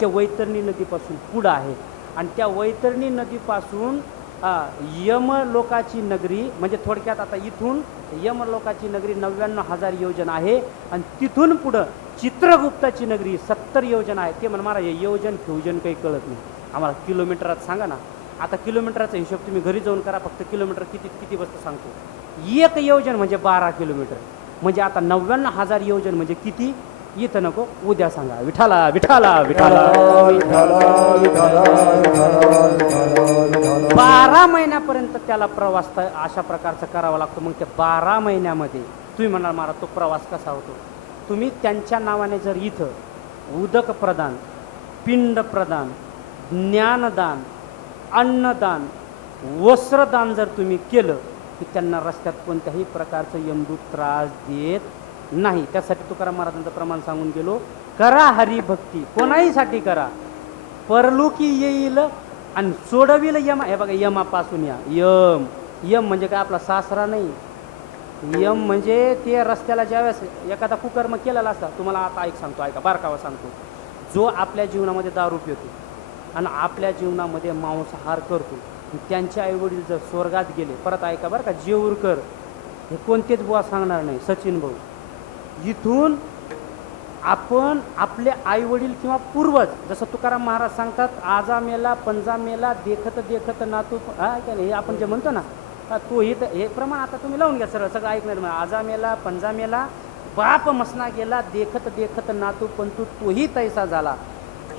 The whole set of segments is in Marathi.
त्या वैतरणी नदीपासून पुढं आहे आणि त्या वैतरणी नदीपासून यमलोकाची नगरी म्हणजे थोडक्यात आता इथून यमलोकाची नगरी 99,000 योजन आहे आणि तिथून पुढं चित्रगुप्ताची नगरी 70 योजन आहे. ते म्हणा मला हे योजन फ्युजन काही कळत नाही आम्हाला, किलोमीटरात सांगा ना. आता किलोमीटरचा हिशोब तुम्ही घरी जाऊन करा, फक्त किलोमीटर किती किती बसतं सांगतो. एक योजन म्हणजे 12 किलोमीटर, म्हणजे आता 99,000 योजन म्हणजे किती इथं नको उद्या सांगा. विठाला विठाला विठाला 12 महिन्यापर्यंत त्याला प्रवास अशा प्रकारचा करावा लागतो. मग त्या 12 महिन्यामध्ये तुम्ही म्हणाल मला तो प्रवास कसा होतो. तुम्ही त्यांच्या नावाने जर इथं उदक प्रदान, पिंड प्रदान, ज्ञानदान, अन्नदान, वस्त्रदान जर तुम्ही केलं की त्यांना रस्त्यात कोणत्याही प्रकारचं यमदूत त्रास देत नाही. त्यासाठी तुकाराम महाराजांचं प्रमाण सांगून गेलो, करा हरिभक्ती कोणाहीसाठी करा, परलोकी येईल आणि सोडविल यमा. हे बघा यमापासून या. यम यम म्हणजे काय आपला सासरा नाही. यम म्हणजे ते रस्त्याला ज्यावेळेस एखादा कुकर्म केलेला असता, तुम्हाला आता ऐक सांगतो, ऐका बारकावा सांगतो. जो आपल्या जीवनामध्ये दारू पितो आणि आपल्या जीवनामध्ये मांसाहार करतो, त्यांचे आईवडील जर स्वर्गात गेले, परत ऐका बरं का, जेऊरकर हे कोणतेच बुवा सांगणार नाही, सचिन भाऊ. इथून आपण आपले आईवडील किंवा पूर्वज, जसं तुकाराम महाराज सांगतात, आजा मेला पंजा मेला देखत देखत नातू, हे आपण जे म्हणतो ना, तो हे प्रमाण आता तुम्ही लावून घ्या, सगळं ऐकणार. आजा मेला पंजा मेला बाप मसना गेला देखत देखत नातू पंतू तोही तैसा झाला.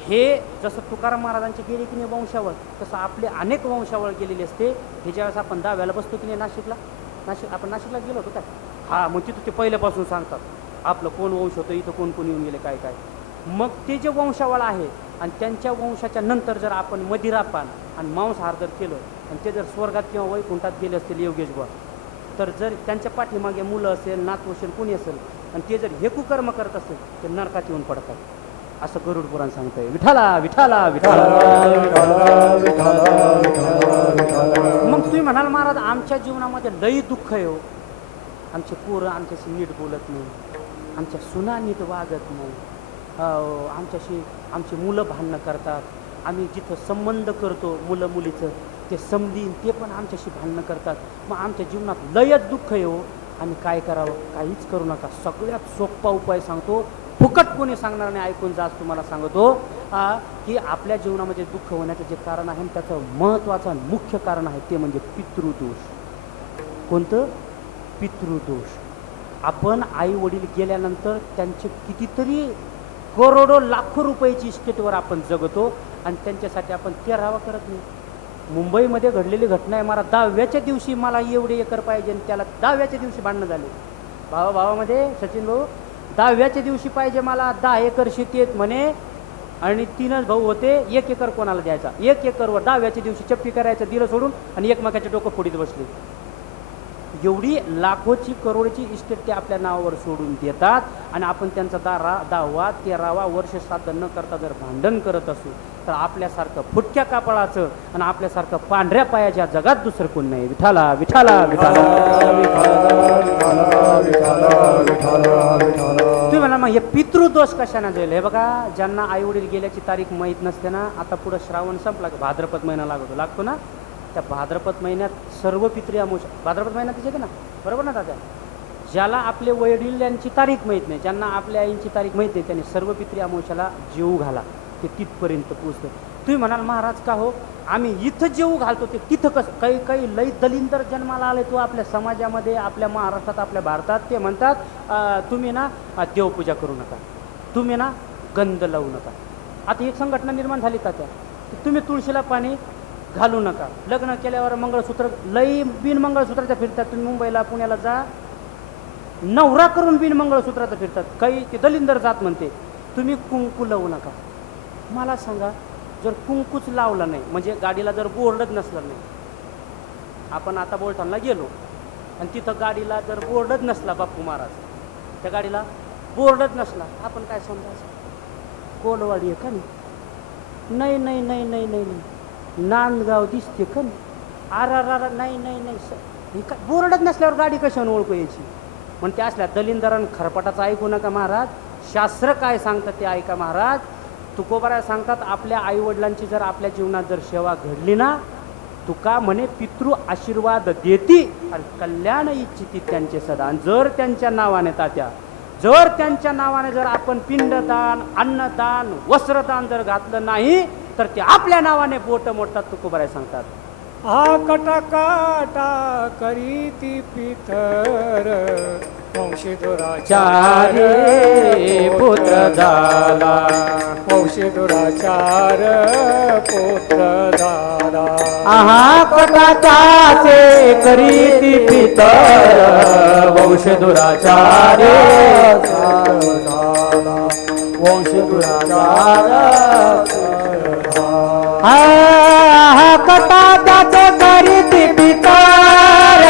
हे जसं तुकाराम महाराजांचे गेले की नाही वंशावळ, तसं आपले अनेक वंशावळ गेलेली असते. हे ज्यावेळेस आपण 10व्याला बसतो की नाही नाशिकला, आपण नाशिकला गेलो होतो काय, हा मग तिथं ते पहिल्यापासून सांगतात आपलं कोण वंश होतं, इथं कोण कोण येऊन गेले काय काय. मग ते जे वंशावळ आहे आणि त्यांच्या वंशाच्या नंतर जर आपण मदिरापान आणि मांसाहार जर केलं आणि ते जर स्वर्गात किंवा वैकुंठात गेले असतील योगेश बुवा, तर जर त्यांच्या पाठीमागे मुलं असेल, नातू असेल, कोणी असेल आणि ते जर हे कुकर्म करत असेल तर नरकात येऊन पडतात, असं गरुड पुराण सांगतंय. विठाला विठाला विठाला. मग तुम्ही म्हणाल महाराज आमच्या जीवनामध्ये लई दुःख आहे हो, आमचे पोरं आमच्याशी नीट बोलत नाही, आमच्या सुना नीट वागत नाही, आमची मुलं भांडणं करतात, आम्ही जिथं संबंध करतो मुलं मुलीचं ते समधीन ते पण आमच्याशी भांडणं करतात, मग आमच्या जीवनात लयच दुःख आहे हो, आम्ही काय करावं. काहीच करू नका, सगळ्यात सोपा उपाय सांगतो, फुकट कोणी सांगणार नाही, ऐकून जास तुम्हाला सांगतो की आपल्या जीवनामध्ये दुःख होण्याचं जे कारण आहे त्याचं महत्त्वाचं मुख्य कारण आहे ते म्हणजे पितृदोष. कोणतं? पितृदोष. आपण आई वडील गेल्यानंतर त्यांचे कितीतरी करोडो लाखो रुपयाची इस्टेटवर आपण जगतो आणि त्यांच्यासाठी आपण ते राहावा करत नाही. मुंबईमध्ये घडलेली घटना आहे, मला 10व्याच्या दिवशी मला एवढे एकर पाहिजे आणि त्याला 10व्याच्या दिवशी भांडणं झाले भावामध्ये. सचिन भाऊ 10व्याच्या दिवशी पाहिजे मला, 10 एकर शेती आहेत म्हणे आणि 3च भाऊ होते, 1 एकर कोणाला द्यायचा, 1 एकरवर 10व्याच्या दिवशी चप्पी करायचं दिलं सोडून आणि एकमेकाचे डोकं फोडीत बसले. एवढी लाखोची करोडची इस्टेट ते आपल्या नावावर सोडून देतात आणि आपण त्यांचा 10वा 13वा वर्ष श्राद्ध न करता जर भांडण करत असू तर आपल्यासारखं फुटक्या कापळाचं आणि आपल्यासारखं पांढऱ्या पायाच्या जगात दुसरं कोण नाही. विठाला विठाला विठाला. तुम्ही म्हणा मग हे पितृदोष कशाने जाईल. हे बघा, ज्यांना आई वडील गेल्याची तारीख माहीत नसते ना, आता पुढं श्रावण संपला की भाद्रपद महिना लागतो ना, त्या भाद्रपद महिन्यात सर्व पितृ अमावस्या, भाद्रपद महिन्यात येते ना, बरोबर ना दादा. ज्याला आपले वडील यांची तारीख माहीत नाही, ज्यांना आपल्या आईंची तारीख माहीत नाही, त्यांनी सर्व पितृ अमावस्याला जेवू घाला, ते तिथपर्यंत पोचतं. तुम्ही म्हणाल महाराज का हो, आम्ही इथं जेवू घालतो ते तिथं कसं. काही लई दलिंदर जन्माला आले तो आपल्या समाजामध्ये, आपल्या महाराष्ट्रात, आपल्या भारतात. ते म्हणतात तुम्ही ना देवपूजा करू नका, तुम्ही ना गंध लावू नका. आता एक संघटना निर्माण झाली तात्या, तुम्ही तुळशीला पाणी घालू नका, लग्न केल्यावर मंगळसूत्र, लई बिन मंगळसूत्राच्या फिरतात. तुम्ही मुंबईला पुण्याला जा, नवरा करून बिन मंगळसूत्राचं फिरतात. काही ते दलिंदर जात म्हणते तुम्ही कुंकू लावू नका. मला सांगा, जर कुंकूच लावला नाही म्हणजे गाडीला जर बोर्डच नसला नाही, आपण आता बोलताना गेलो आणि तिथं गाडीला जर बोर्डच नसला, बापू महाराज त्या गाडीला बोर्डच नसला, आपण काय समजायचं, कोलवाडी आहे का नाही, नाही नाही नाही नाही नाही, नांदगाव दिसते का नाही, आर नाही नाही नाही, बोर्डच नसल्यावर गाडी कशाने ओळखू यायची. म्हणते असल्या दलिंदरान खरपाटाचं ऐकू नका महाराज, शास्त्र काय सांगतं ते ऐका महाराज. तुकोबाराय सांगतात आपल्या आईवडिलांची जर आपल्या जीवनात जर सेवा घडली ना, तुका म्हणे पितृ आशीर्वाद देती आणि कल्याण इच्छिती त्यांचे सदा. जर त्यांच्या नावाने तात्या, जर त्यांच्या नावाने जर आपण पिंडदान, अन्नदान, वस्त्रदान जर घातलं नाही तर ते आपल्या नावाने बोट मोडतात. तुकोबाराय सांगतात कटाकाटा करीती पितर चार पुत्र झाला, वंशधुराचार पुत्र झाला. कटाकाचे करीती पितर वंशधुराचार वंशधुराचार कटाकाचे करीती पितर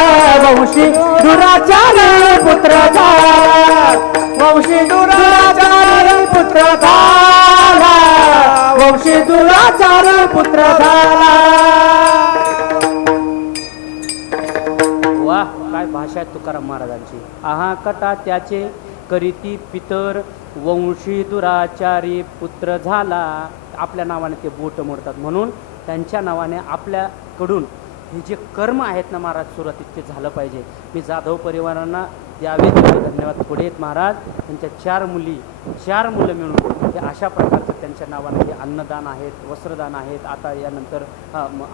वंशी दुराचार पुत्र झाला, वंशी दुराचार पुत्र झाला, वंशी दुराचार पुत्र झाला. वाह, काय भाषा आहे तुकाराम महाराजांची. कटा त्याचे करीती पितर वंशी दुराचारी पुत्र झाला. आपल्या नावाने ते बोट मोडतात, म्हणून त्यांच्या नावाने आपल्याकडून हे जे कर्म आहेत ना महाराज सुरुवातीत ते झालं पाहिजे. मी जाधव परिवारांना द्यावे तेवढे धन्यवाद थोडे आहेत महाराज. त्यांच्या 4 मुलं मिळून हे अशा प्रकारचं त्यांच्या नावाने हे अन्नदान आहेत, वस्त्रदान आहेत, आता यानंतर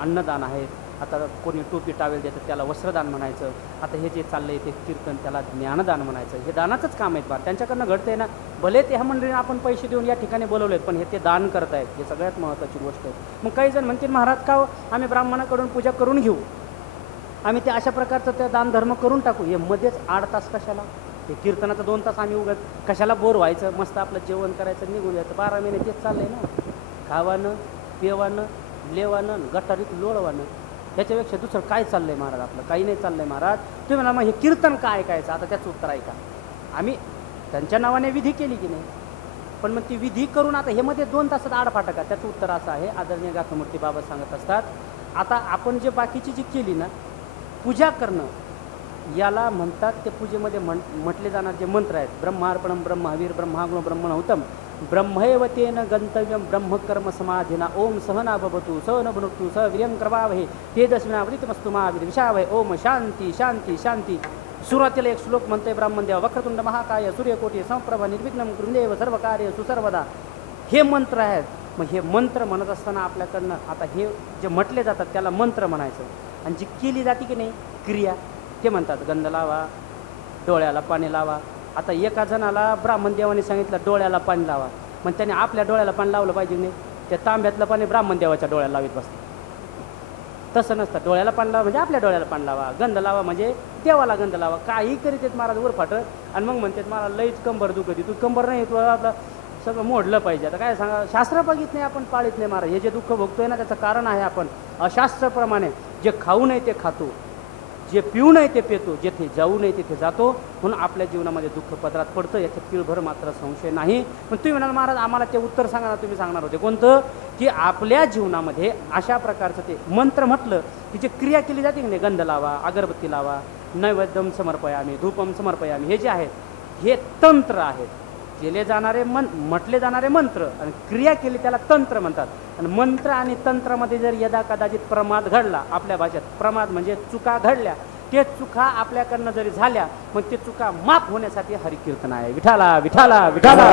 अन्नदान आहेत, आता कोणी टोपी टावेल देतं त्याला वस्त्रदान म्हणायचं, आता हे जे चाललंय ते कीर्तन त्याला ज्ञानदान म्हणायचं. हे दानाचंच काम आहेत बा, त्यांच्याकडनं घडतंय ना. भले ते ह्या मंडळीने आपण पैसे देऊन या ठिकाणी बोलवलेत, पण हे ते दान करतायत, हे सगळ्यात महत्त्वाची गोष्ट आहे. मग काही जण म्हणतील महाराज का आम्ही ब्राह्मणाकडून पूजा करून घेऊ, आम्ही ते अशा प्रकारचं ते दान धर्म करून टाकू. हे मध्येच 8 तास कशाला, हे कीर्तनाचं 2 तास आम्ही उगत कशाला बोर व्हायचं, मस्त आपलं जेवण करायचं निघून जायचं. 12 महिने तेच चाललंय ना, खावानं पिवानं लेवानं गटारीत लोळवानं, ह्याच्यापेक्षा दुसरं काय चाललंय महाराज आपलं? काही नाही चाललंय महाराज. तुम्ही म्हणा मग हे कीर्तन काय ऐकायचं? आता त्याचं उत्तर ऐका. आम्ही त्यांच्या नावाने विधी केली की नाही, पण मग ती विधी करून आता हे मध्ये 2 तासात आडफाटक आहे. त्याचं उत्तर असं आहे, आदरणीय गाखमूर्ती बाबा सांगत असतात, आता आपण जे बाकीची जी केली ना पूजा करणं, याला म्हणतात ते पूजेमध्ये म्हटले जाणार जे मंत्र आहेत, ब्रह्मार्पणम ब्रह्मवीर ब्रह्माग्नो ब्रह्मणौतम ब्रह्मैव तेन गंतव्यम ब्रह्मकर्म समाधिना ओम सहना भवतु सहन भुनक्तु स वीर्यं करवावहे तेजस्विनावृतमस्तु मा विद्विषावहे ओम शांती शांती शांती. सुरुवातीला एक श्लोक म्हणतोय ब्राह्मणदेव वक्रतुंड महाकाय सूर्यकोटी समप्रभ निर्विघ्नं कुरुदेव सर्व कार्य सुसर्वदा. हे मंत्र आहेत. मग हे मंत्र म्हणत असताना आपल्याकडनं आता हे जे म्हटले जातात त्याला मंत्र म्हणायचं, आणि जी केली जाते की नाही क्रिया ते म्हणतात गंध लावा, डोळ्याला पाणी लावा. आता एका जणाला ब्राह्मणदेवाने सांगितलं डोळ्याला पाणी लावा, मग त्याने आपल्या डोळ्याला पाणी लावलं पाहिजे नाही, त्या तांब्यातलं पाणी ब्राह्मणदेवाच्या डोळ्याला लावित बसतं. तसं नसतं. डोळ्याला पाणी लावा म्हणजे आपल्या डोळ्याला पाणी लावा, गंध लावा म्हणजे देवाला गंध लावा. काही करीत आहेत महाराज उरफाट, आणि मग म्हणतात मला लईच कंबर दुखती, तू कंबर नाही तुला आपलं सगळं मोडलं पाहिजे. आता काय सांगा, शास्त्र बघित नाही आपण, पाळीत नाही महाराज. हे जे दुःख भोगतोय ना त्याचं कारण आहे आपण अशास्त्रप्रमाणे जे खाऊ नये ते खातो, जे पिऊ नये ते पितो, जेथे जाऊ नये तिथे जातो, म्हणून आपल्या जीवनामध्ये दुःख पदरात पडतं, याच्यात पिळभर मात्र संशय नाही. पण तुम्ही म्हणाल महाराज आम्हाला ते उत्तर सांगा ना. तुम्ही सांगणार होते कोणतं, की आपल्या जीवनामध्ये अशा प्रकारचं ते मंत्र म्हटलं की जे क्रिया केली जाते की नाही, गंध लावा, अगरबत्ती लावा, नैवेद्यम समर्पयामी, धूपम समर्पयामी, हे जे आहेत हे तंत्र आहेत. केले जाणारे म्हटले जाणारे मंत्र आणि क्रिया केली त्याला तंत्र म्हणतात. आणि मंत्र आणि तंत्रामध्ये जर यदा कदाचित प्रमाद घडला, आपल्या भाषेत प्रमाद म्हणजे चुका घडल्या, ते चुका आपल्याकडनं जरी झाल्या मग ते चुका माफ होण्यासाठी हरिकीर्तन आहे. विठाला विठाला विठाला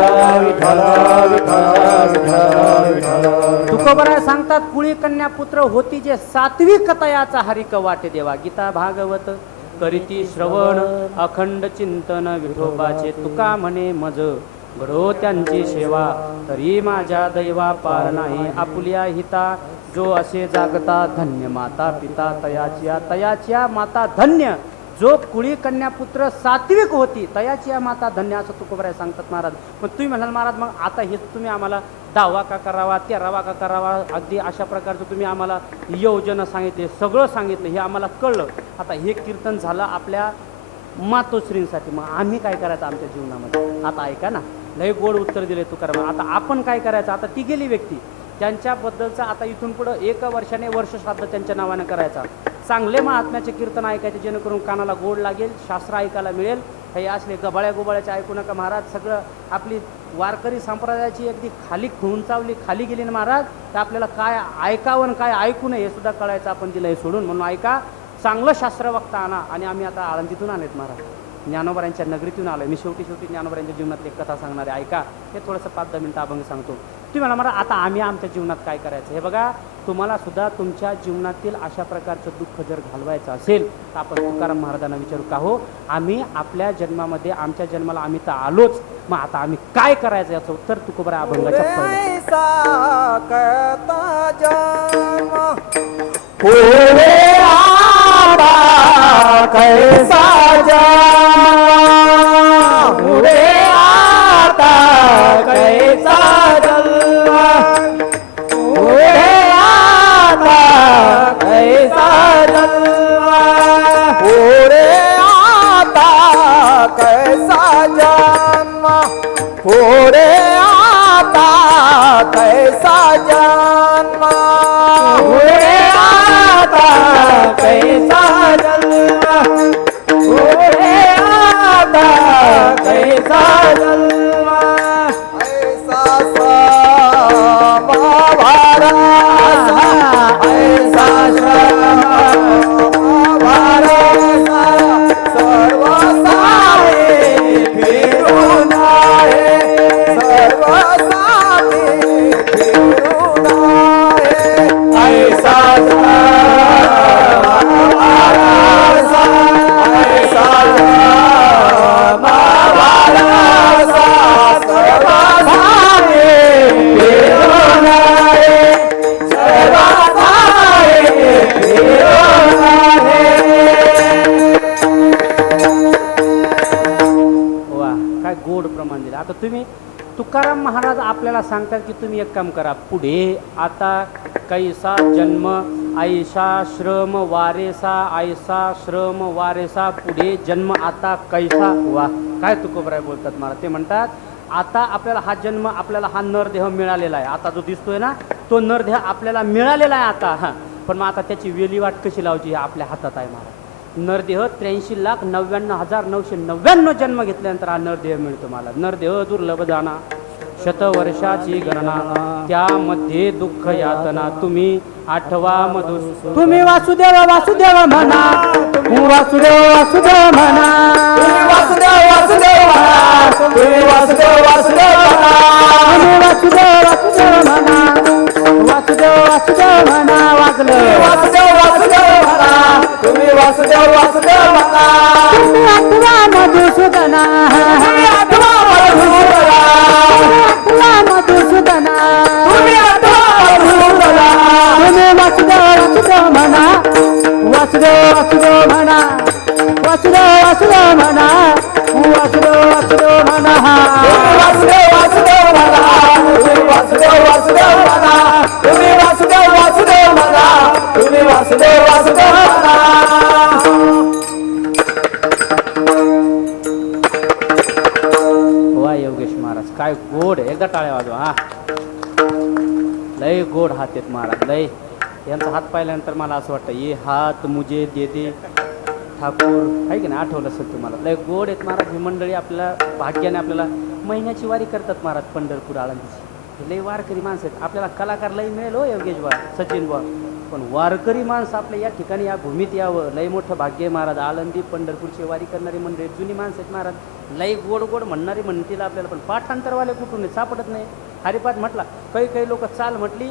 तुकोबराय सांगतात, कुळी कन्या पुत्र होती जे सात्विक तयाचा हरिक वाटे देवा. गीता भागवत करीती श्रवण अखंड चिंतन विठोबाचे. तुका म्हणे मज घडो त्यांची सेवा, तरी माझ्या दैवा पार नाही. आपुल्या हिता जो असे जागता, धन्य माता पिता तयाच्या माता धन्य. जो कुळी कन्या पुत्र सात्विक होती तयाची माता धन्य, असं तुकोबराय सांगतात महाराज. मग तुम्ही म्हणाल महाराज मग आता हेच तुम्ही आम्हाला 10वा का करावा, 13वा का करावा, अगदी अशा प्रकारचं तुम्ही आम्हाला योजना सांगितले, सगळं सांगितलं, हे आम्हाला कळलं. आता हे कीर्तन झालं आपल्या मातोश्रींसाठी, मग आम्ही काय करायचं आमच्या जीवनामध्ये? आता ऐका ना, लय गोड उत्तर दिले तुकाराम. आता आपण काय करायचं? आता ती गेली व्यक्ती, त्यांच्याबद्दलचा आता इथून पुढं 1 वर्षाने वर्षश्राद्ध त्यांच्या नावानं करायचा. चांगले महात्म्याचे कीर्तन ऐकायचे जेणेकरून कानाला गोड लागेल, शास्त्र ऐकायला मिळेल, हे असले गबाळ्या गोबाळ्याचे ऐकू नका महाराज. सगळं आपली वारकरी संप्रदायाची अगदी खाली खुंचावली खाली गेली ना महाराज, तर आपल्याला काय ऐकावं आणि काय ऐकू नये हे सुद्धा कळायचं आपण दिलं हे सोडून. म्हणून ऐका, चांगलं शास्त्र वक्ता आणा. आणि आम्ही आता आळंदीतून आलेत महाराज, ज्ञानोबारांच्या नगरीतून आलो. मी शेवटी ज्ञानोबारांच्या जीवनातली एक कथा सांगणार आहे, ऐका. हे थोडंसं 5-10 मिनिटं अभंग सांगतो. तुम्ही म्हणा मला आता आम्ही आमच्या जीवनात काय करायचं. हे बघा, तुम्हाला सुद्धा तुमच्या जीवनातील अशा प्रकारचं दुःख जर घालवायचं असेल तर आपण तुकाराम महाराजांना विचारू का हो, आम्ही आपल्या जन्मामध्ये आमच्या जन्माला आम्ही तर आलोच, मग आता आम्ही काय करायचं याचं उत्तर तुकोबरा अभंगाच्या पहिल्या. कैसा तुकाराम महाराज आपल्याला सांगतात की तुम्ही एक काम करा, पुढे आता कैसा जन्म ऐसा श्रम वारेसा, ऐसा श्रम वारेसा, पुढे जन्म आता कैसा. वा, काय तुकोबराय बोलतात मला. ते म्हणतात आता आपल्याला हा जन्म, आपल्याला हा नरदेह मिळालेला आहे. आता जो दिसतोय ना तो नरदेह आपल्याला मिळालेला आहे आता. हा, पण मग आता त्याची वेलीवाट कशी लावची हे आपल्या हातात आहे महाराज. नरदेह 83,99,999 जन्म घेतल्यानंतर हा नरदेह मिळतो मला. नरदेह दुर्लभ जाना, शतवर्षाची गणना, त्यामध्ये दुःख यातना, तुम्ही आठवा मधुस. तुम्ही वासुदेव वासुदेव म्हणा, तुम्ही वासुदेव वासुदेव म्हणा, तुम्ही वासुदेव वासुदेव म्हणा, तुम्ही वासुदेव वासुदेव म्हणा, तुम्ही वासुदेव वासुदेव म्हणा, वासुदेव वासुदेव म्हणा, वाजलं वासुदेव वासुदेव म्हणा, तुम्ही वासुदेव वासुदेव म्हणा, तुम्ही आठवा मधुसूदना, तुम्ही आठवा मधुसूदना, आठवा मधुसूदना, तुम्ही आठवा मधुसूदना, तुम्ही वासुदेव वासुदेव म्हणा, वासुदेव वासुदेव म्हणा, वासुदेव वासुदेव म्हणा, वासुदेव वासुदेव म्हणा, वासुदेव वासुदेव म्हणा, तुम्ही वासुदेव वासुदेव म्हणा, तुम्ही वासुदेव वासुदेव म्हणा, तुम्ही वासुदेव वासुदेव म्हणा. वा योगेश महाराज, काय गोड. एकदा टाळ्या वाजवा. हा, लय गोड हात आहेत महाराज, लय. यांचा हात पाहिल्यानंतर मला असं वाटतं ये हात मुझे दे दे ठाकूर, आहे की नाही, आठवलं असेल तुम्हाला. लय गोड आहेत महाराज. ही मंडळी आपल्याला भाग्याने आपल्याला महिन्याची वारी करतात महाराज पंढरपूर आळंदीची. हे लय वारकरी माणसं आहेत. आपल्याला कलाकार लय मिळेल हो योगेश बा, सचिन बा, पण वारकरी माणसं आपल्या या ठिकाणी या भूमीत यावं लय मोठं भाग्य आहे महाराज. आळंदी पंढरपूरची वारी करणारी मंडळी जुनी माणसं आहेत महाराज. लय गोड गोड म्हणणारी म्हणतील आपल्याला, पण पाठांतरवाले कुठून सापडत नाही. हरिपाठ म्हटला, काही लोक चाल म्हटली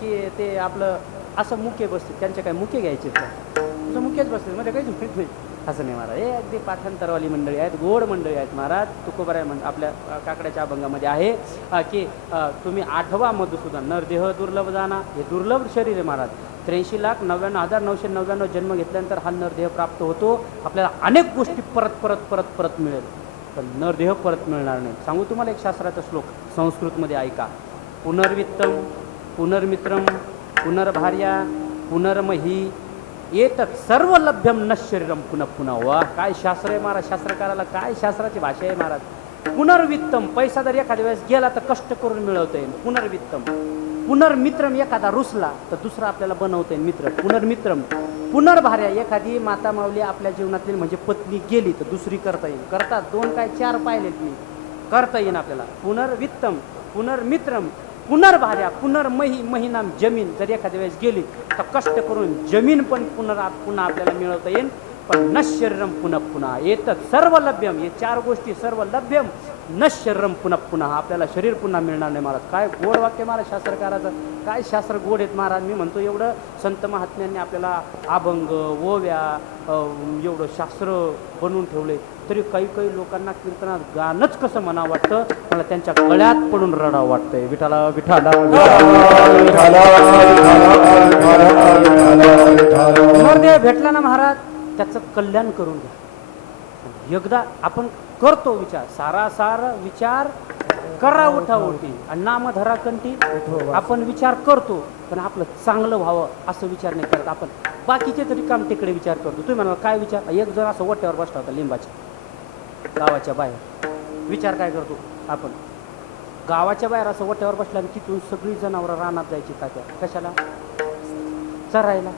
की ते आपलं असं मुके बसते, त्यांचे काय मुके घ्यायचे तुझं मुकेच बसते, म्हणजे काहीच माहीत नाही. असं नाही महाराज, हे अगदी पाठांतरवाली मंडळी आहेत, गोड मंडळी आहेत महाराज. तुकोबराय आपल्या काकड्याच्या अभंगामध्ये आहे की तुम्ही आठवा मधुसूदन, नरदेह दुर्लभ जाना, हे दुर्लभ शरीर आहे महाराज. 83,99,999 जन्म घेतल्यानंतर हा नरदेह प्राप्त होतो. आपल्याला अनेक गोष्टी परत परत परत परत मिळेल, पण नरदेह परत मिळणार नाही. सांगू तुम्हाला एक शास्त्राचा श्लोक संस्कृतमध्ये, ऐका. पुनर्वित्तम पुनर्मित्रम पुनर्भार्या पुनर्मही एतत् सर्व लभ्यम नश्शरीरम पुनः पुन्हा. वा, काय शास्त्र आहे महाराज. शास्त्रकाराला काय शास्त्राची भाषा आहे महाराज. पुनर्वित्तम, पैसा जर एखाद्या वेळेस गेला तर कष्ट करून मिळवता येईल. पुनर्वित्तम, पुनर्मित्रम एखादा रुसला तर दुसरा आपल्याला बनवता येईल मित्र. पुनर्मित्रम. पुनर्भार्या एखादी माता माऊली आपल्या जीवनातली म्हणजे पत्नी गेली तर दुसरी करता येईल. करतात 2 काय 4 पाहिलेत मी, करता येईल आपल्याला. पुनर्वित्तम, पुनर्मित्रम, पुनर्भार्या, पुनर्मही जमीन जर एखाद्या वेळेस गेली तर कष्ट करून जमीन पण पुन्हा आपल्याला मिळवता येईल. पण नश्शरीरम पुन्हा येतात सर्व लभ्यम, हे 4 गोष्टी सर्व लभ्यम नश्शरीरम पुन्हा आपल्याला शरीर पुन्हा मिळणार नाही महाराज. काय गोड वाक्य महाराज शास्त्रकाराचं, काय शास्त्र गोड आहेत महाराज. मी म्हणतो एवढं संत महात्म्यांनी आपल्याला अभंग ओव्या एवढं शास्त्र बनवून ठेवले तरी काही लोकांना कीर्तनात गाणंच कसं म्हणावं वाटतं. मला त्यांच्या गळ्यात पडून रडावं वाटतंय. विठाला विठाला नरदेव भेटला ना महाराज त्याचं कल्याण करून घ्या. एकदा आपण करतो विचार, सारासार विचार करा उठाउठी आणि नाम धरा कंठी. आपण विचार करतो पण आपलं चांगलं व्हावं असं विचार नाही करत आपण. बाकीचे तरी काम तिकडे विचार करतो. तुम्ही म्हणाल काय विचार. एक जण असं ओट्यावर बसला होता लिंबाच्या गावाच्या बाहेर. विचार काय करतो आपण, गावाच्या बाहेर असं ओट्यावर बसला आणि तिथून सगळी जनावरं रानात जायची तात्या. कशाला? चरायला.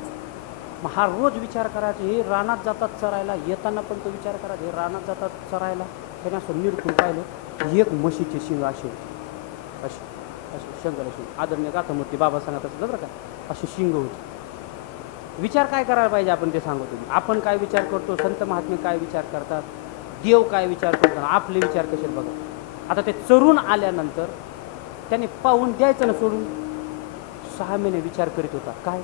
मग हा रोज विचार करायचा, हे रानात जातात चरायला. येताना पण तो विचार करायचा, हे रानात जातात चरायला. त्याने असं निरखून पाहिलं, एक म्हशीचे शिंग असे शंकराला शिंग. आदरणीय गाथामूर्ती बाबा सांगत असतं बरं का, असे शिंग होते. विचार काय करायला पाहिजे आपण ते सांगतो मी. आपण काय विचार करतो, संत महात्मे काय विचार करतात, देव काय विचार करतात, आपले विचार कसे बघा. आता ते चरून आल्यानंतर त्याने पाहून द्यायचं ना सोडून. 6 महिने विचार करीत होता. काय?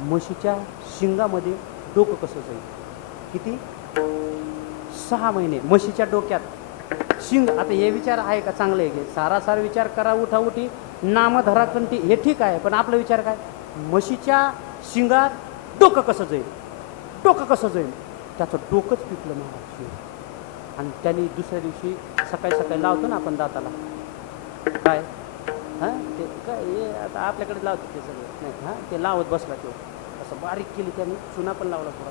म्हशीच्या शिंगामध्ये डोकं कसं जाईल. किती? 6 महिने म्हशीच्या डोक्यात शिंग. आता हे विचार आहे का? चांगलं आहे की सारासार विचार करा उठाउठी नाम धरा कंठी, हे ठीक आहे. पण आपला विचार काय? म्हशीच्या शिंगात डोकं कसं जाईल. डोकं कसं जाईल. त्याचं डोकंच पिकलं महाराज. आणि त्यांनी दुसऱ्या दिवशी सकाळी लावतो ना आपण दाताला, काय हां ते काय हे आता आपल्याकडे लावतो ते सगळं नाही. हां ते लावत बसला तो, असं बारीक केली त्याने, चुना पण लावला थोडा,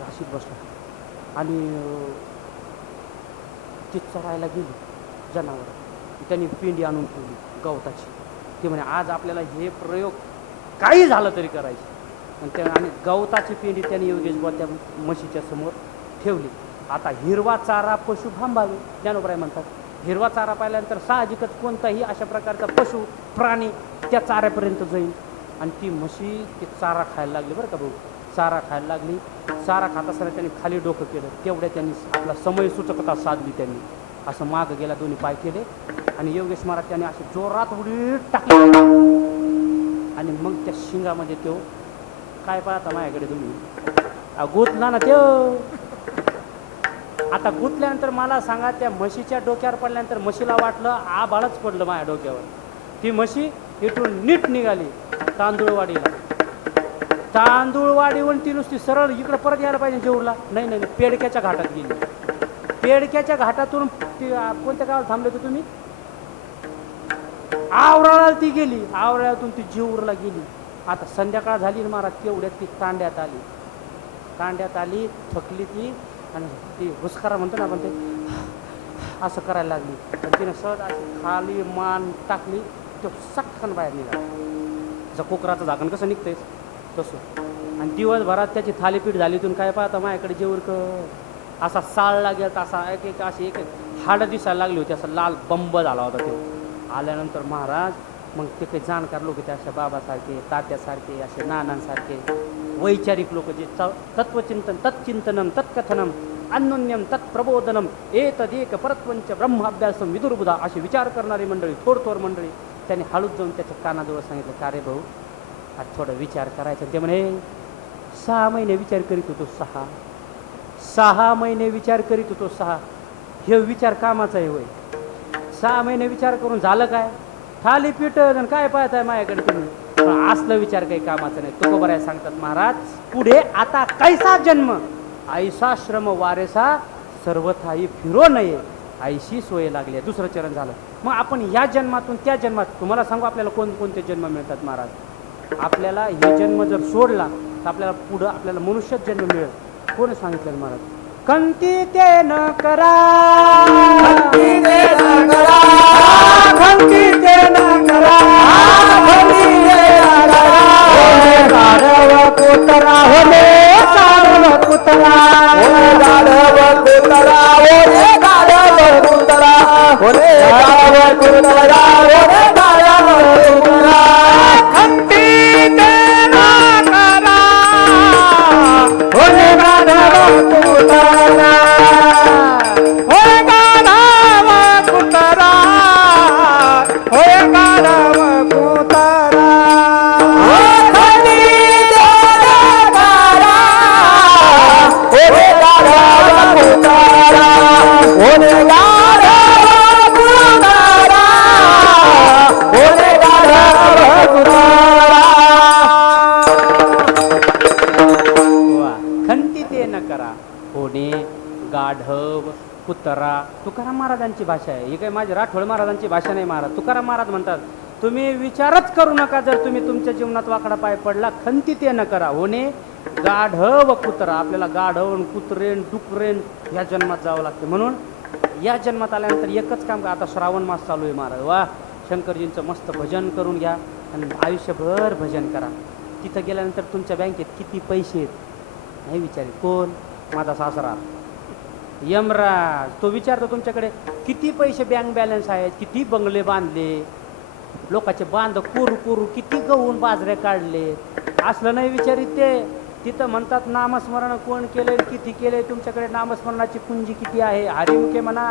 राशीत बसला. आणि ती चरायला गेली जनावर. त्यांनी पिंडी आणून ठेवली गवताची. ते म्हणे आज आपल्याला हे प्रयोग काही झालं तरी करायचे. आणि गवताची पिंडी त्यांनी योगेश बुवा त्या म्हशीच्या समोर ठेवली. आता हिरवा चारा पशु भांबावे ज्ञानोबराय म्हणतात. हिरवा चारा पाहिल्यानंतर साहजिकच कोणताही अशा प्रकारचा पशु प्राणी त्या चाऱ्यापर्यंत जाईल. आणि ती म्हशी ती चारा खायला लागली बरं का भाऊ. चारा खायला लागली. चारा खात असताना त्यांनी खाली डोकं केलं. तेवढ्या त्यांनी आपला समय सूचकता साधली. त्यांनी असं मागं गेला, दोन्ही पाय केले आणि योगेश महाराज त्याने असे जोरात उडी टाकली. आणि मग त्या शिंगामध्ये तो काय पाहता माझ्याकडे तुम्ही, गुतला ना तो. आता गुतल्यानंतर मला सांगा, त्या म्हशीच्या डोक्यावर पडल्यानंतर म्हशीला वाटलं आबाळच पडलं माझ्या डोक्यावर. ती म्हशी इथून नीट निघाली तांदूळवाडीला. तांदूळवाडीवरून ती नुसती सरळ इकडं परत यायला पाहिजे जेऊरला. नाही पेडक्याच्या घाटात गेली. पेडक्याच्या घाटातून ती कोणत्या गावाला थांबले होते तुम्ही? आवराळाला ती गेली. आवराळ्यातून ती जेऊरला गेली. आता संध्याकाळ झाली ना महाराज, तेवढ्यात ती तांड्यात आली. थकली ती आणि ती हुसकारा म्हणतो ना आपण, ते असं करायला लागली. आणि तिने सहज अशी खाली मान टाकली. तो सटकन बाहेर निघाला. जसं कोकराचं झाकण कसं निघतंय तसं. आणि दिवसभरात त्याची थालीपीठ झाली. इथून काय पाहता माझ्याकडे जेऊर असा साळला गेला. असा एक अशी एक हाडं दिसायला लागली होती. असा लाल बंब झाला होता ते. आल्यानंतर महाराज मग ते काही जाणकार लोक, ते अशा बाबासारखे तात्यासारखे असे नानांसारखे वैचारिक लोक, जे तत्वचिंतन तत्चिंतनम तत्कथनम अन्योन्यम तत्प्रबोधनम एतदेक परत्वंच ब्रह्माभ्यासम विदुर्बुधा असे विचार करणारी मंडळी, थोर मंडळी, त्यांनी हळूच जाऊन त्याच्या कानाजवळ सांगितलं, का रे भाऊ आज थोडा विचार करायचा. ते म्हणे 6 महिने विचार करीत होतो. 6 महिने विचार करीत होतो. 6 हे विचार कामाचा आहे होय. 6 महिने विचार करून झालं काय? थालीपीठ काय पाहताय माझ्याकडे तुम्ही. असलं विचार काही कामाचं नाही. तुकोबराय सांगतात महाराज, पुढे आता कैसा जन्म ऐसा श्रम वारेसा सर्वथाही फिरो नये ऐशी सोय लागली. दुसरं चरण झालं. मग आपण या जन्मातून त्या जन्मात, तुम्हाला सांगू आपल्याला कोणते जन्म मिळतात महाराज. आपल्याला हे जन्म जर सोडला तर आपल्याला पुढं आपल्याला मनुष्यच जन्म मिळेल. कोण सांगितलं महाराज? कंती ते न करा, कंती ते न करा, कंती ते न करा. कुत्रा तुकाराम महाराजांची भाषा आहे, ही काही माझी राठोड महाराजांची भाषा नाही. महाराज तुकाराम महाराज म्हणतात, तुम्ही विचारच करू नका, जर तुम्ही तुमच्या जीवनात वाकडा पाय पडला खंती ते न करा, होणे गाढव कुत्रा. आपल्याला गाढव कुत्रेन डुकरेन ह्या जन्मात जावं लागतं. म्हणून या जन्मात आल्यानंतर एकच काम का, आता श्रावण मास चालू आहे महाराज, वा शंकरजींचं मस्त भजन करून घ्या आणि आयुष्यभर भजन करा. तिथं गेल्यानंतर तुमच्या बँकेत किती पैसे आहेत नाही विचारित, कोण? माझा सासरा यमराज, तो विचारतो तुमच्याकडे किती पैसे बँक बॅलन्स आहेत, किती बंगले बांधले, लोकांचे बांध कोरू कोरू किती गहून बाजरे काढले, असलं नाही विचारित ते. तिथं म्हणतात नामस्मरण कोण केले, किती केले, तुमच्याकडे नामस्मरणाची पुंजी किती आहे, हरिमुखे म्हणा,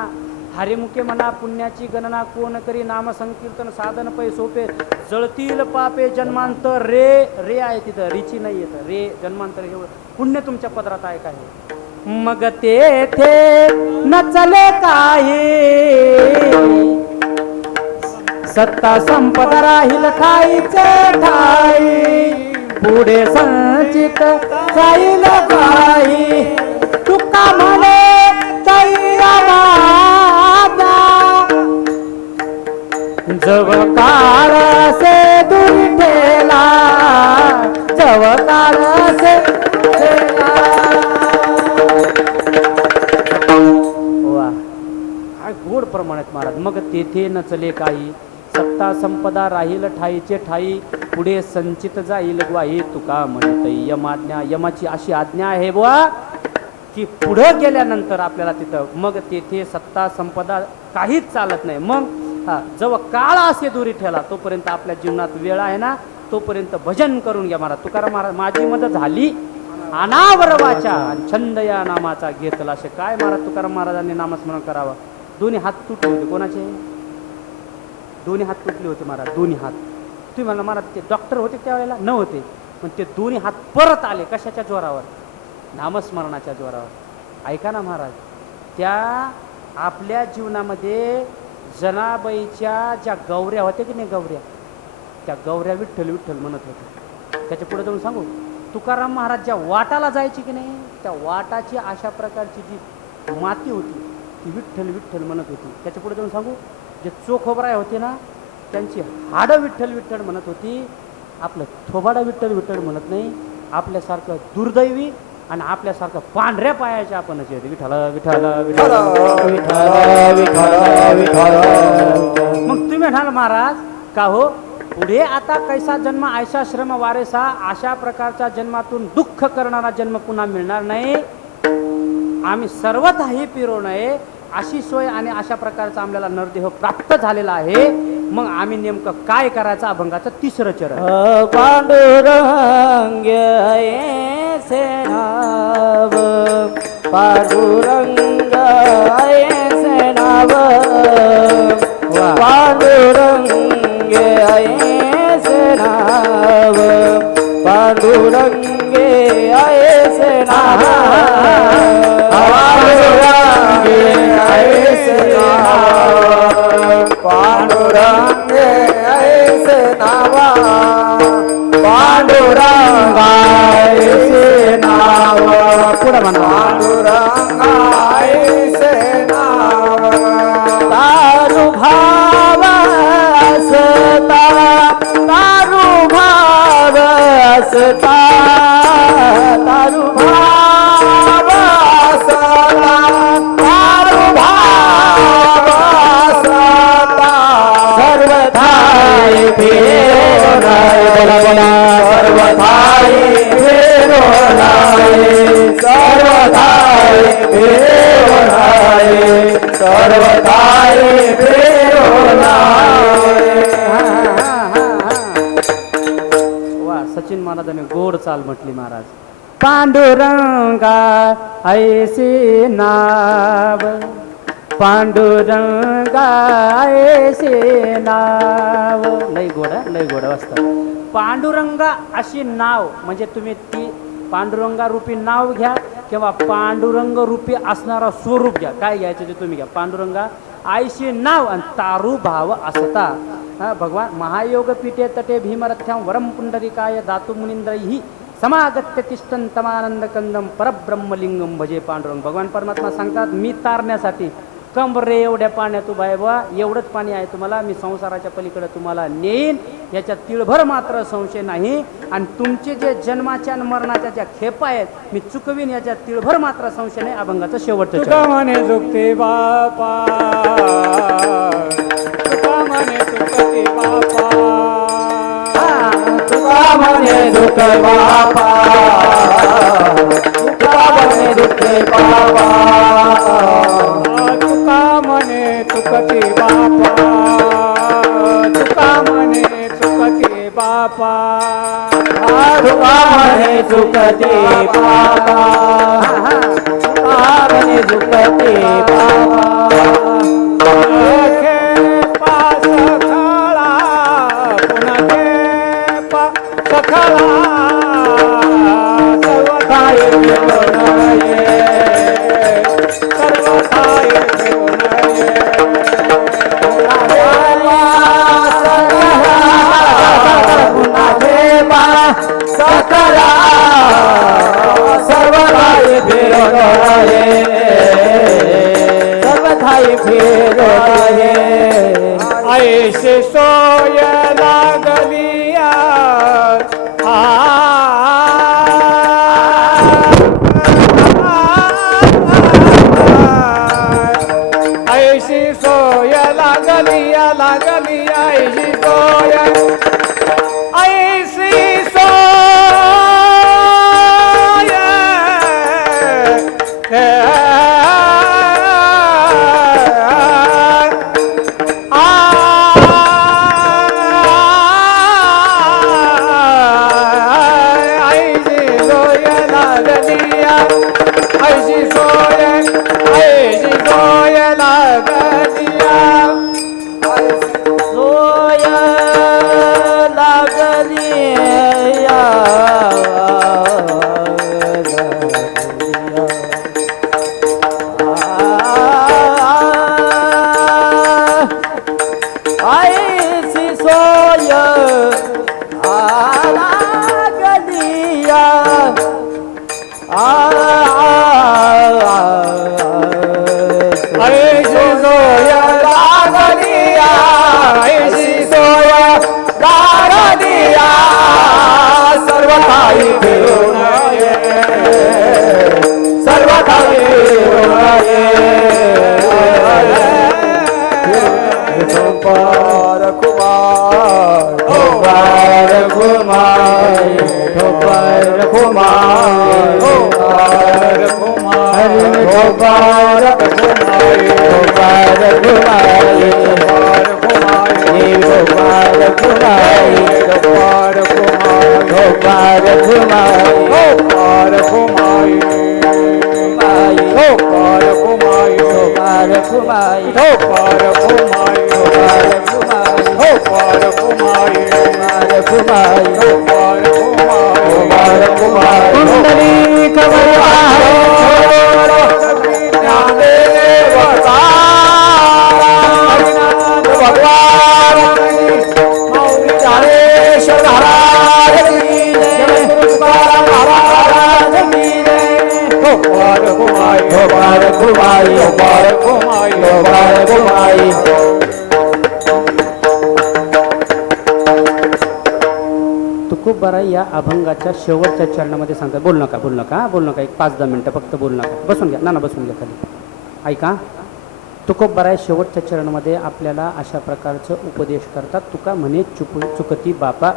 हरिमुखे म्हणा, पुण्याची गणना कोण करी, नामसंकीर्तन साधन पै सोपे, जळतील पापे जन्मांतर, रे रे आहे तिथं, रिची नाही येतं, रे जन्मांतर, एवढं पुण्य तुमच्या पदरात आहे काय. मग तेथे नचले काही, सत्ता संपदा राहील ठाईचे ठाई, पुढे संचित जाईल काही, तुका म्हणे दैया माझा, जव काळ से दूर ठेला, जव काळ से ठेला. वा काय गोड प्रमाणात महाराज. मग तेथे नचले काही, सत्ता संपदा राहील ठाईचे ठाई, पुढे संचित जाईल ग्वाही, तुका म्हणते यमाज्ञा. यमाची अशी आज्ञा आहे बुवा की पुढं गेल्यानंतर आपल्याला तिथं मग तेथे सत्ता संपदा काहीच चालत नाही. मग जेव्हा काळ असे दुरी ठेला, तोपर्यंत आपल्या जीवनात वेळ आहे ना, तोपर्यंत भजन करून घ्या महाराज. तुकाराम महाराज, माझी मदत झाली अनावर वाचा आणि छंद या नामाचा घेतला. असे काय महाराज तुकाराम महाराजांनी नामस्मरण करावं. दोन्ही हात तुटले होते. कोणाचे? दोन्ही हात तुटले होते महाराज, दोन्ही हात. तुम्ही म्हणा महाराज ते डॉक्टर होते त्यावेळेला? न होते, पण ते दोन्ही हात परत आले. कशाच्या जोरावर? नामस्मरणाच्या जोरावर. ऐका ना महाराज, त्या आपल्या जीवनामध्ये जनाबाईच्या ज्या गौऱ्या होत्या की नाही, गौऱ्या, त्या गौऱ्या विठ्ठल विठ्ठल म्हणत होत्या. त्याच्या पुढे जाऊन सांगू, तुकाराम महाराज ज्या वाटाला जायची की नाही, त्या वाटाची अशा प्रकारची जी माती होती ती विठ्ठल विठ्ठल म्हणत होती. त्याच्या पुढे जाऊन सांगू, जे चोखोबराय होते ना, त्यांची हाडं विठ्ठल विठ्ठल म्हणत होती. आपलं थोबाडं विठ्ठल विठ्ठल म्हणत नाही. आपल्यासारखं दुर्दैवी आणि आपल्यासारखं पांढऱ्या पायाचे आपणच येते, विठ्ठल विठ्ठल विठ्ठल विठ्ठल विठ्ठल विठ्ठल. मग तुम्ही म्हणाल महाराज का हो, पुढे आता कैसा जन्म ऐसा श्रम वारेसा, अशा प्रकारच्या जन्मातून दुःख करणारा जन्म पुन्हा मिळणार नाही. आम्ही सर्वतही पिरो नये अशी सोय आणि अशा प्रकारचा आपल्याला नरदेह प्राप्त झालेला आहे. मग आम्ही नेमकं काय करायचं? अभंगाचं तिसरं चरण. पांडुरंग ऐसे नाव, पांडुरंग ऐसे नाव, पांडुरंग ऐसे नाव, पांडुरंग ऐसे नाव, पांडुरंग ऐसे नाव, पांडुरंग ऐसे नावा, पांडुरंग ऐसे नाव, पुढे म्हणा, पांडुरंग ऐसे नाव, तारु भाव असता, तारु भाव असता, तारु भाव असता, तारु भाव असता, सर्वथाई फेरो नाही, सर्वथाई फेरो नाही, सर्वथाई फेरो नाही, सर्वथाई फेरो नाही. वा, सचिन महाराजांनी गोड चाल म्हटली महाराज. पांडुरंगा ऐसे नाव, पांडुरंगा ऐसे नाव. लय गोडा, लय गोडा वाजता. पांडुरंगा अशी नाव म्हणजे तुम्ही ती पांडुरंगा रूपी नाव घ्या किंवा पांडुरंग रूपी असणारा स्वरूप घ्या. काय घ्यायचं ते तुम्ही घ्या. पांडुरंगा आईशी नाव आणि तारू भाव असता. भगवान महायोग पीठे तटे भीमरथ्यां वरम पुंडरिकाय दातु मुनींद्रैः समागत्य तिष्ठन तमानंद कंदम परब्रह्मलिंगम भजे पांडुरंग. भगवान परमात्मा सांगतात मी तारण्यासाठी कंबरे एवढ्या पाण्यात उभा आहे बा, एवढंच पाणी आहे तुम्हाला, मी संसाराच्या पलीकडे तुम्हाला नेईन, याच्यात तिळभर मात्र संशय नाही. आणि तुमचे जे जन्माच्या आणि मरणाच्या ज्या खेपा आहेत मी चुकवीन, याच्यात तिळभर मात्र संशय नाही. अभंगाचं शेवटचं तुका चरण. म्हणे चुकते बापा, तुका म्हणे चुकते बापा, तुका म्हणे दुःख बापा, तुका म्हणे दुःख बापा, तुका म्हणे चुकते बापा, तुका म्हणे चुकते बापा, तुका म्हणे चुकते बापा, तुका म्हणे चुकते बापा. ऐसे सोय लागलिया ऐशी सोय लागलिया लागलिया ऐशी सोय ऐशी सोय तुकोबाराय या अभंगाच्या शेवटच्या चरणामध्ये सांगतात, बोल नका बोल नका बोल नका, एक 5-10 मिनटं फक्त बोल नका, बसून घ्या ना बसून घ्या खाली. ऐका, तुकोबाराय शेवटच्या चरणामध्ये आपल्याला अशा प्रकारचं उपदेश करतात. तुका म्हणे चुकती बापा,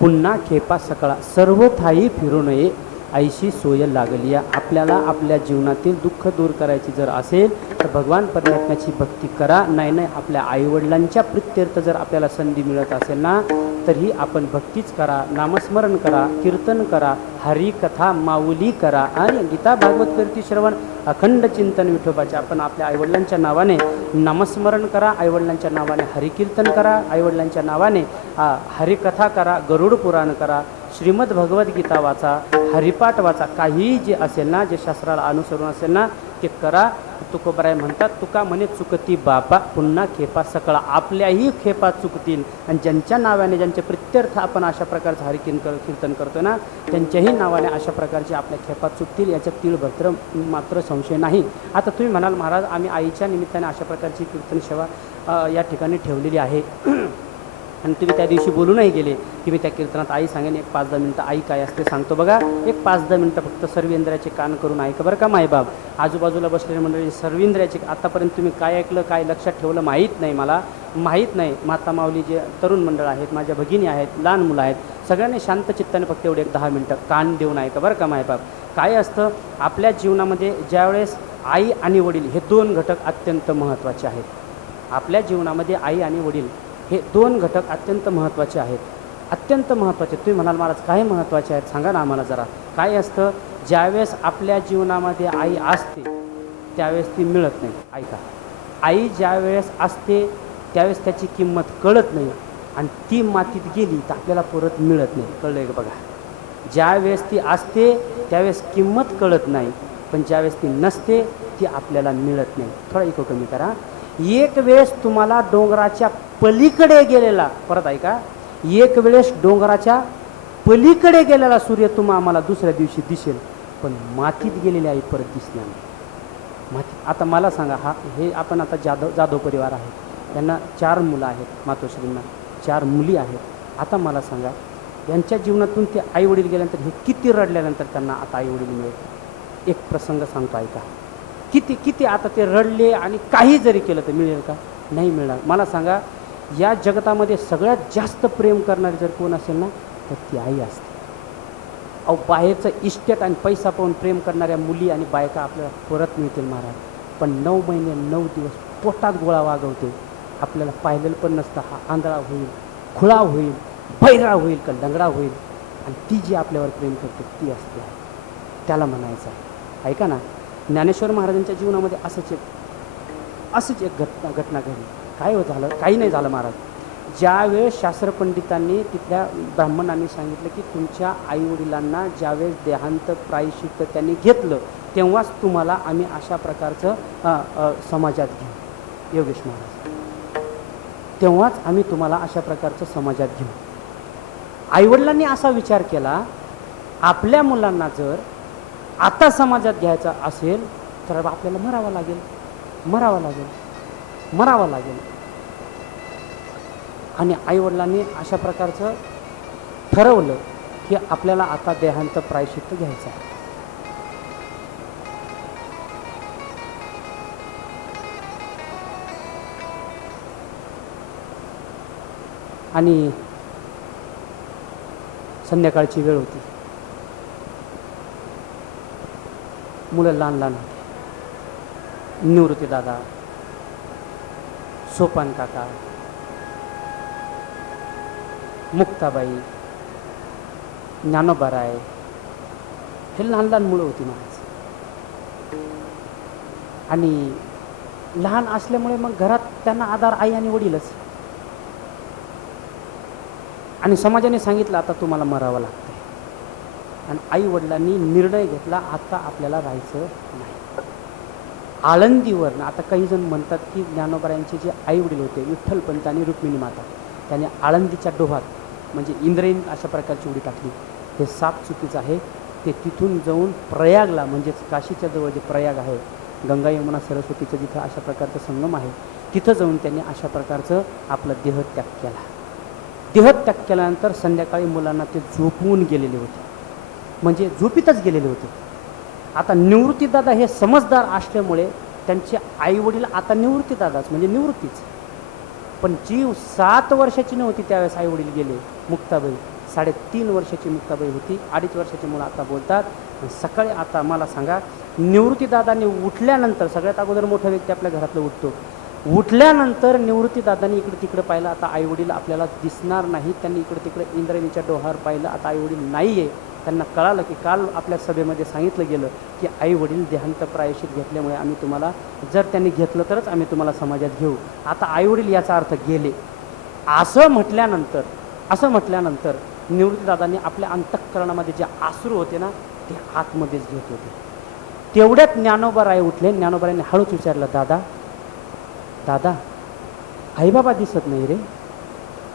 पुन्हा खेपा सकळा, सर्व थाई फिरू नये, ऐशी सोय लागली. आपल्याला आपल्या जीवनातील दुःख दूर करायची जर असेल तर भगवान परमात्म्याची भक्ती करा. नाही आपल्या आईवडिलांच्या प्रित्यर्थ जर आपल्याला संधी मिळत असेल ना, तरीही आपण भक्तीच करा, नामस्मरण करा, कीर्तन करा, हरिकथा माऊली करा आणि गीता भागवत कीर्ती श्रवण अखंड चिंतन विठोबाचे. आपण आपल्या आईवडिलांच्या नावाने नामस्मरण करा, आईवडिलांच्या नावाने हरिकीर्तन करा, आईवडिलांच्या नावाने हरिकथा करा, गरुड पुराण करा, श्रीमद भगवद्गीता वाचा, हरिपाठ वाचा, काही जे असेल ना, जे शास्त्राला अनुसरून असेल ना, ते करा. तुकोबराय म्हणतात, तुका म्हणे चुकती बापा पुन्हा खेपा सकळा. आपल्याही खेपा चुकतील आणि ज्यांच्या नावाने ज्यांचे प्रित्यर्थ आपण अशा प्रकारचं कीर्तन करतो ना, त्यांच्याही नावाने अशा प्रकारचे आपल्या खेपा चुकतील, याच्यात तीळभद्र मात्र संशय नाही. आता तुम्ही म्हणाल, महाराज आम्ही आईच्या निमित्ताने अशा प्रकारची कीर्तन सेवा या ठिकाणी ठेवलेली आहे आणि तुम्ही त्या दिवशी बोलूनही गेले की मी त्या कीर्तनात आई सांगेन. एक 5-10 मिनटं आई काय असते सांगतो बघा. एक 5-10 मिनटं फक्त सर्वेंद्रियाचे कान करून ऐका बरं का मायबाप. आजूबाजूला बसलेले मंडळी सर्वेंद्रियाचे आत्तापर्यंत तुम्ही काय ऐकलं, काय लक्षात ठेवलं माहीत नाही, मला माहीत नाही. माता माऊली जे तरुण मंडळ आहेत, माझ्या भगिनी आहेत, लहान मुलं आहेत, सगळ्यांनी शांत चित्ताने फक्त एवढे 10 मिनटं कान देऊन ऐका बरं का मायबाप. काय असतं आपल्या जीवनामध्ये ज्यावेळेस आई आणि वडील हे 2 घटक अत्यंत महत्त्वाचे आहेत. आपल्या जीवनामध्ये आई आणि वडील हे 2 घटक अत्यंत महत्त्वाचे आहेत, अत्यंत महत्त्वाचे. तुम्ही म्हणाल महाराज काय महत्त्वाचे आहेत सांगा ना आम्हाला जरा. काय असतं, ज्यावेळेस आपल्या जीवनामध्ये आई असते त्यावेळेस ती मिळत नाही. ऐका, आई ज्यावेळेस असते त्यावेळेस त्याची किंमत कळत नाही आणि ती मातीत गेली तर आपल्याला परत मिळत नाही. कळलं का बघा. ज्यावेळेस ती असते त्यावेळेस किंमत कळत नाही, पण ज्यावेळेस ती नसते ती आपल्याला मिळत नाही. थोडा इको कमी करा. एक वेळेस तुम्हाला डोंगराच्या पलीकडे गेलेला, परत ऐका, एक वेळेस डोंगराच्या पलीकडे गेलेला सूर्य आम्हाला दुसऱ्या दिवशी दिसेल, पण मातीत गेलेली आई परत दिसणार नाही. मातीत. आता मला सांगा, हे आपण आता जाधव परिवार आहे, त्यांना 4 मुलं आहेत, मातोश्रींना 4 मुली आहेत. आता मला सांगा, यांच्या जीवनातून ते आईवडील गेल्यानंतर हे किती रडल्यानंतर त्यांना आता आईवडील मिळेल. एक प्रसंग सांगतो ऐका. किती आता ते रडले आणि काही जरी केलं तर मिळेल का? नाही मिळणार. मला सांगा, या जगतामध्ये सगळ्यात जास्त प्रेम करणारी जर कोण असेल ना तर ती आई असते. अहो, बाहेरचं इस्टेट आणि पैसा पाहून प्रेम करणाऱ्या मुली आणि बायका आपल्याला परत मिळतील महाराज, पण 9 महिने 9 दिवस पोटात गोळा वागवते. आपल्याला पाहिलेलं पण नसतं. हा आंधळा होईल, खुळा होईल, बैरा होईल का लंगडा होईल, आणि ती जी आपल्यावर प्रेम करते ती असते. त्याला म्हणायचं आहे. ऐका ना, ज्ञानेश्वर महाराजांच्या जीवनामध्ये असंच एक घटना घडली. काय झालं? काही नाही झालं महाराज. ज्यावेळेस शास्त्रपंडितांनी तिथल्या ब्राह्मणांनी सांगितलं की तुमच्या आईवडिलांना ज्यावेळेस देहांत प्रायश्चित्त त्यांनी घेतलं तेव्हाच तुम्हाला आम्ही अशा प्रकारचं समाजात घेऊ. योगेश महाराज, तेव्हाच आम्ही तुम्हाला अशा प्रकारचं समाजात घेऊ. आईवडिलांनी असा विचार केला, आपल्या मुलांना जर आता समाजात घ्यायचा असेल तर आपल्याला मरावं लागेल. आणि आईवडिलांनी अशा प्रकारचं ठरवलं की आपल्याला आता देहांत प्रायश्चित्त घ्यायचं आहे. आणि संध्याकाळची वेळ होती. मुलं लहान होते. निवृत्ती दादा, सोपान काका, मुक्ताबाई, ज्ञानोबाराय, हे लहान मुलं होती महाराज. आणि लहान असल्यामुळे मग घरात त्यांना आधार आई आणि वडीलच. आणि समाजाने सांगितलं आता तुम्हाला मरावं लागतंय. आणि आई वडिलांनी निर्णय घेतला आता आपल्याला राहायचं नाही. आळंदीवरनं, आता काही जण म्हणतात की ज्ञानोबारायांचे जे आई वडील होते विठ्ठलपंत आणि रुक्मिणी माता, त्याने आळंदीच्या डोहात म्हणजे इंद्रायणी अशा प्रकारची उडी टाकली. हे साप चुकीचं आहे. ते तिथून जाऊन प्रयागला, म्हणजेच काशीच्या जवळ जे प्रयाग आहे, गंगा यमुना सरस्वतीचं जिथं अशा प्रकारचं संगम आहे, तिथं जाऊन त्यांनी अशा प्रकारचं आपला देहत्याग केला. देहत्याग केल्यानंतर संध्याकाळी मुलांना ते झोपवून गेलेले होते, म्हणजे झोपीतच गेलेले होते. आता निवृत्तीदादा हे समजदार असल्यामुळे त्यांचे आईवडील आता निवृत्तीदादाच म्हणजे निवृत्तीच. पण जी 7 वर्षाची नव्हती त्यावेळेस आईवडील गेले. मुक्ताबाई 3.5 वर्षाची मुक्ताबाई होती. 2.5 वर्षाची मुलं आता बोलतात. सकाळी आता मला सांगा, निवृत्तीदादांनी उठल्यानंतर, सगळ्यात अगोदर मोठा व्यक्ती आपल्या घरातलं उठतो, उठल्यानंतर निवृत्तीदादांनी इकडे तिकडे पाहिलं. आता आईवडील आपल्याला दिसणार नाही. त्यांनी इकडे तिकडे इंद्रायणीच्या डोहावर पाहिलं. आता आईवडील नाही आहे. त्यांना कळालं की काल आपल्या सभेमध्ये सांगितलं गेलं की आईवडील देहांत प्रायश्चित घेतल्यामुळे आम्ही तुम्हाला, जर त्यांनी घेतलं तरच आम्ही तुम्हाला समाजात घेऊ. आता आईवडील याचा अर्थ गेले असं म्हटल्यानंतर निवृत्तीदादांनी आपल्या अंतःकरणामध्ये जे आसरू होते ना ते आतमध्येच घेत होते. तेवढ्यात ज्ञानोबाराय उठले. ज्ञानोबारायांनी हळूच विचारलं, दादा दादा आईबाबा दिसत नाही रे.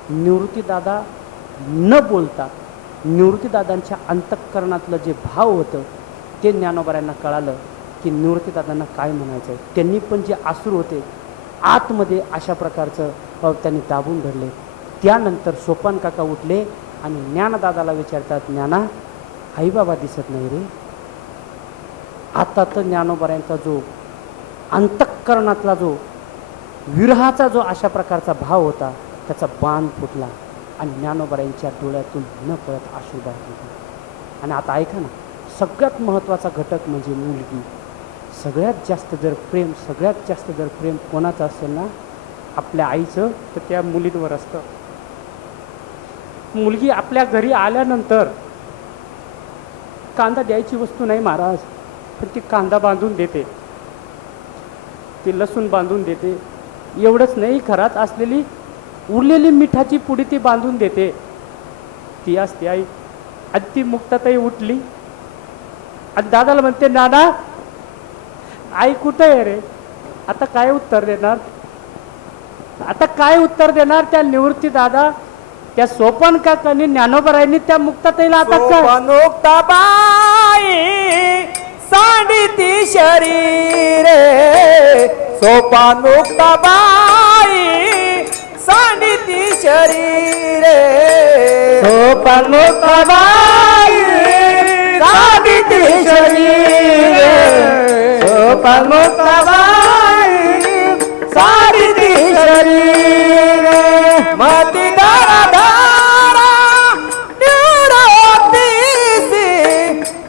निवृत्ती दादा न बोलता निवृत्ती दादांच्या अंतःकरणातलं जे भाव होतं ते ज्ञानोबारायांना कळालं की निवृत्ती दादांना काय म्हणायचं आहे. त्यांनी पण जे आसुर होते आतमध्ये अशा प्रकारचं त्यांनी दाबून धरले. त्यानंतर सोपान काका उठले आणि ज्ञानदादाला विचारतात, ज्ञाना आईबाबा दिसत नाही रे. आता तर ज्ञानोबारायांचा जो अंतःकरणातला जो विरहाचा जो अशा प्रकारचा भाव होता त्याचा बाण फुटला आणि ज्ञानोबारायांच्या डोळ्यातून न कळत अश्रू बाहेर निघाले. आणि आता ऐका ना, सगळ्यात महत्त्वाचा घटक म्हणजे मुलगी. सगळ्यात जास्त जर प्रेम कोणाचं असेल ना आपल्या आईचं, तर त्या मुलींवर असतं. मुलगी आपल्या घरी आल्यानंतर कांदा द्यायची वस्तू नाही महाराज, पण ती कांदा बांधून देते, ती लसूण बांधून देते. एवढंच नाही, घरात असलेली उरलेली मिठाची पुडी ती बांधून देते. ती असते आई. आणि ती मुक्ताताई उठली आणि दादाला म्हणते, नाना आई कुठे आहे रे. आता काय उत्तर देणार, त्या निवृत्ती दादा, त्या सोपान काकांनी ज्ञानोबारायांनी त्या मुक्ताताईला आता काय मुक्ताबाई सांडिती शरीर सोपान मुक्ताबाई सांडिती शरीर सोपान मुक्ताबाई सांडिती शरीर सोपान मुक्ताबाई सांडिती शरीर मती धारा धारा निवृत्तीसी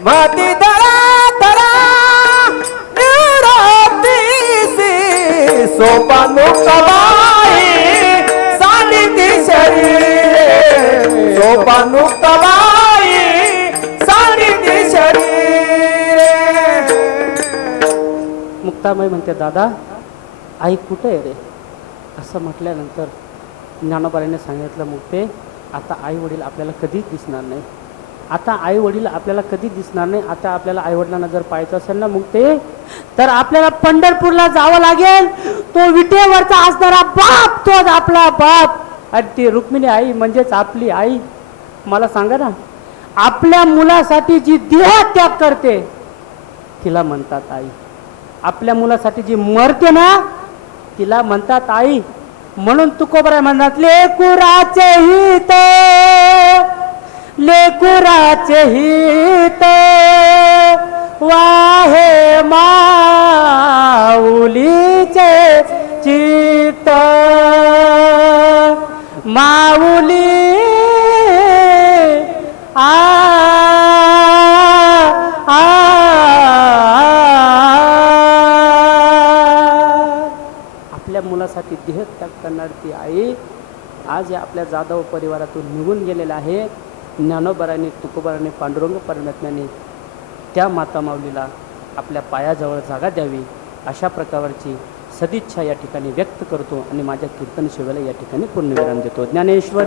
मती धरा धरा निवृत्तीसी सोपान मुक्ताबाई सांडिती शरीर सोपान मुक्ताबाई सांडिती शरीर. मुक्ताबाई म्हणते, दादा आई कुठे आहे रे. असं म्हटल्यानंतर ज्ञानोबारायांनी सांगितलं, मुक्ते आता आई वडील आपल्याला कधीच दिसणार नाही. आता आपल्याला आईवडिलांना जर पाहायचं असेल ना मुक्ते, तर आपल्याला पंढरपूरला जावं लागेल. तो विटेवरचा असणारा बाप तोच आपला बाप. आणि ती रुक्मिणी आई म्हणजेच आपली आई. मला सांगा ना, आपल्या मुलासाठी जी देहत्याग करते तिला म्हणतात आई. आपल्या मुलासाठी जी मरते ना तिला म्हणतात आई. म्हणून तुकोबराय म्हणतात, लेकुराचे हित वाहे माऊलीचे चित्त माऊली आपल्या मुलासाठी देहत्याग करणारी ती आई आज या आपल्या जाधव परिवारातून निघून गेलेला आहे. ज्ञानोबारांनी तुकोबारांनी पांडुरंग परमात्म्याने त्या माता माऊलीला आपल्या पायाजवळ जागा द्यावी अशा प्रकारची सदिच्छा या ठिकाणी व्यक्त करतो आणि माझ्या कीर्तन सेवेला या ठिकाणी पूर्णविराम देतो. ज्ञानेश्वर